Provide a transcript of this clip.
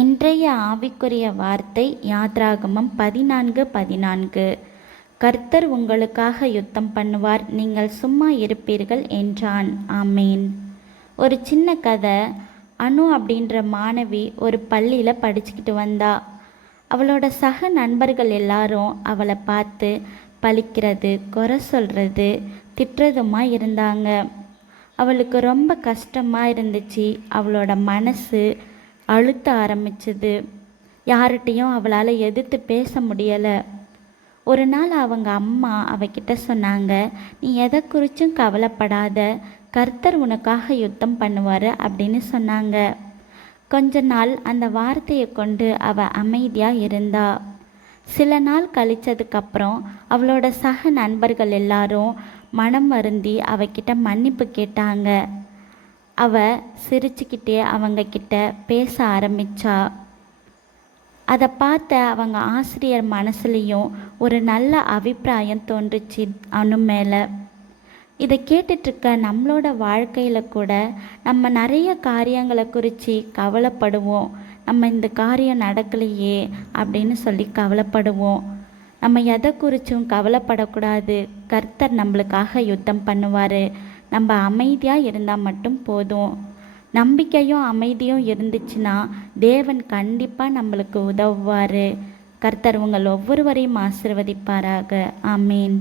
இன்றைய ஆவிக்குரிய வார்த்தை யாத்ராகமம் 14:14. கர்த்தர் உங்களுக்காக யுத்தம் பண்ணுவார், நீங்கள் சும்மா இருப்பீர்கள் என்றான். ஆமேன். ஒரு சின்ன கதை. அனு அப்படின்ற மாணவி ஒரு பள்ளியில் படிச்சுக்கிட்டு வந்தா. அவளோட சக நண்பர்கள் எல்லாரும் அவளை பார்த்து பழிக்கிறது, குறை சொல்கிறது, திட்டுறதுமா இருந்தாங்க. அவளுக்கு ரொம்ப கஷ்டமாக இருந்துச்சு. அவளோட மனசு அழுத்த ஆரம்பிச்சுது. யார்கிட்டையும் அவளால் எதிர்த்து பேச முடியலை. ஒரு நாள் அவங்க அம்மா அவகிட்ட சொன்னாங்க, நீ எதை குறித்தும் கவலைப்படாத, கர்த்தர் உனக்காக யுத்தம் பண்ணுவார் அப்படின்னு சொன்னாங்க. கொஞ்ச நாள் அந்த வார்த்தையை கொண்டு அவள் அமைதியாக இருந்தா. சில நாள் கழிச்சதுக்கப்புறம் அவளோட சக நண்பர்கள் எல்லாரும் மனம் வருந்தி அவகிட்ட மன்னிப்பு கேட்டாங்க. அவ சிரிச்சுக்கிட்டே அவங்க கிட்ட பேச ஆரம்பிச்சா. அதை பார்த்த அவங்க ஆசிரியர் மனசுலேயும் ஒரு நல்ல அபிப்பிராயம் தோன்றுச்சு அனு மேலே. இதை கேட்டுட்ருக்க நம்மளோட வாழ்க்கையில் கூட நம்ம நிறைய காரியங்களை குறித்து கவலைப்படுவோம். நம்ம இந்த காரியம் நடக்கலையே அப்படின்னு சொல்லி கவலைப்படுவோம். நம்ம எதை குறித்தும் கவலைப்படக்கூடாது. கர்த்தர் நம்மளுக்காக யுத்தம் பண்ணுவார். நம்ம அமைதியாக இருந்தால் மட்டும் போதும். நம்பிக்கையும் அமைதியும் இருந்துச்சுன்னா தேவன் கண்டிப்பாக நம்மளுக்கு உதவுவார். கர்த்தர் உங்கள் ஒவ்வொருவரையும் ஆசீர்வதிப்பாராக. ஆமேன்.